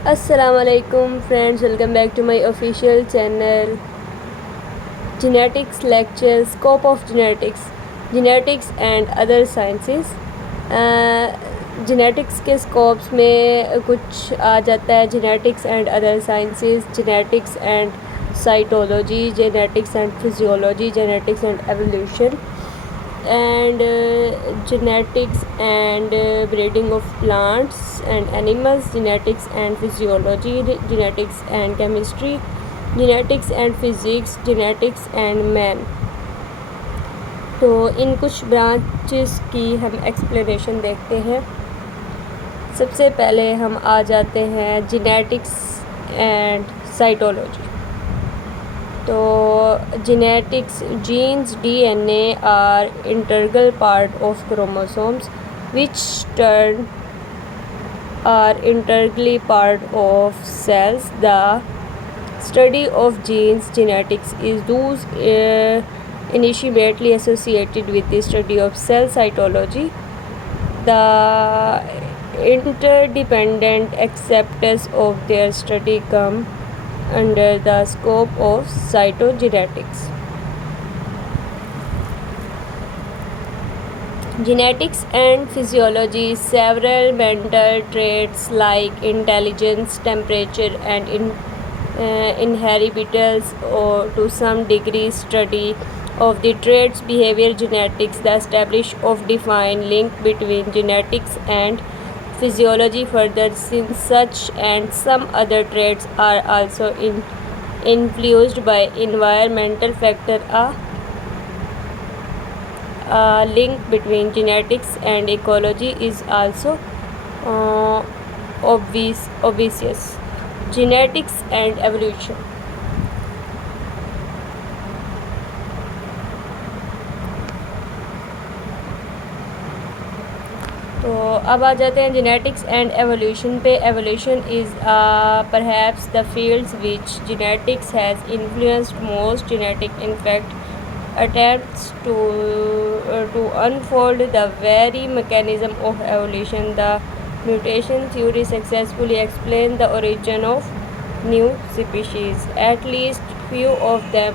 Assalamualaikum friends, welcome back to my official channel. Genetics lecture, scope of genetics and other sciences. Genetics के scopes में कुछ आ जाता है genetics and other sciences, genetics and cytology, genetics and physiology, genetics and evolution, and genetics and breeding of plants and animals, genetics and physiology, genetics and chemistry, genetics and physics, genetics and man. तो इन कुछ branches की हम explanation देखते हैं। सबसे पहले हम आ जाते हैं जेनेटिक्स एंड साइटोलॉजी। तो genetics, genes, DNA are integral part of chromosomes, which turn are integrally part of cells. The study of genes, genetics, is thus intimately associated with the study of cell cytology. The interdependent aspects of their study come under the scope of cytogenetics. Genetics and physiology. Several mental traits like intelligence, temperature, and inheritance, or to some degree study of the traits behavior genetics. The establishment of defined link between genetics and physiology further, since such and some other traits are also influenced by environmental factors. A link between genetics and ecology is also obvious. Genetics and evolution. तो अब आ जाते हैं genetics and evolution पे। Evolution is perhaps the fields which genetics has influenced most. Genetic in fact attempts to unfold the very mechanism of evolution. The mutation theory successfully explains the origin of new species, at least few of them.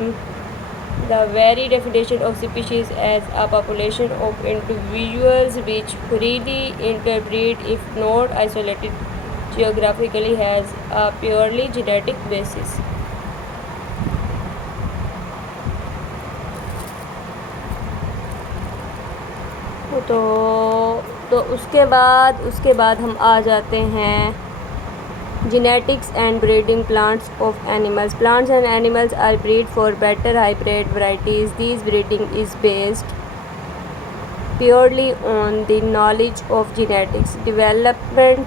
The very definition of species as a population of individuals which freely interbreed, if not isolated geographically, has a purely genetic basis. तो उसके बाद हम आ जाते हैं genetics and breeding plants of animals. Plants and animals are bred for better hybrid varieties. This breeding is based purely on the knowledge of genetics. Development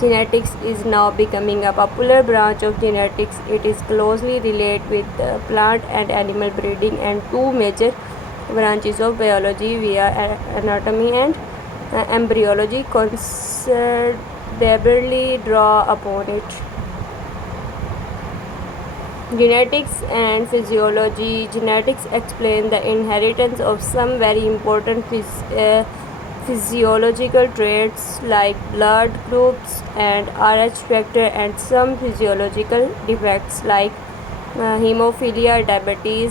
genetics is now becoming a popular branch of genetics. It is closely related with plant and animal breeding and two major branches of biology via anatomy and embryology considerably draw upon it. Genetics and physiology. Genetics explain the inheritance of some very important physiological traits like blood groups and Rh factor, and some physiological defects like hemophilia, diabetes,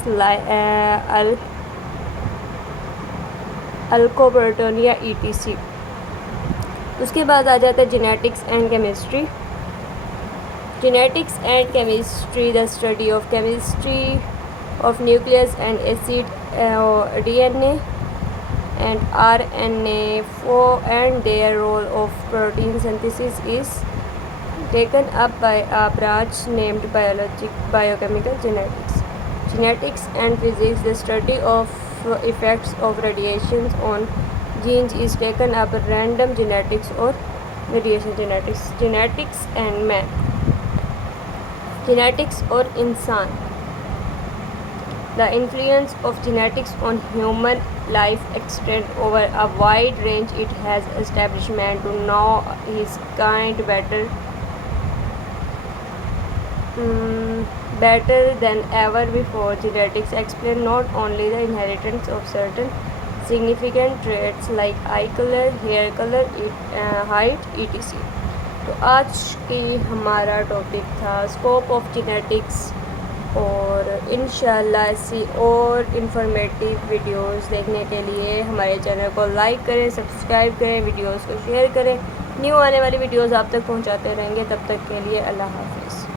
अल्कोप्रोटोनिया etc. उसके बाद आ जाता है genetics and chemistry. Genetics and chemistry, the study of chemistry of nucleus and acid, DNA and RNA and their role of protein synthesis is taken up by a branch named biochemical genetics. Genetics and physics, the study of effects of radiations on genes is taken up random genetics or radiation genetics. Genetics and man. Genetics or इंसान. The influence of genetics on human life extends over a wide range. It has established man to know his kind better than ever before. Genetics explain not only the inheritance of certain significant traits like eye color, hair color, height, etc., तो आज की हमारा topic था scope of genetics, और इंशाल्लाह ऐसी और informative videos देखने के लिए हमारे चैनल को लाइक करें, सब्सक्राइब करें, वीडियोस को शेयर करें। न्यू आने वाली वीडियोस आप तक पहुंचाते रहेंगे। तब तक के लिए अल्लाह हाफ़िज़।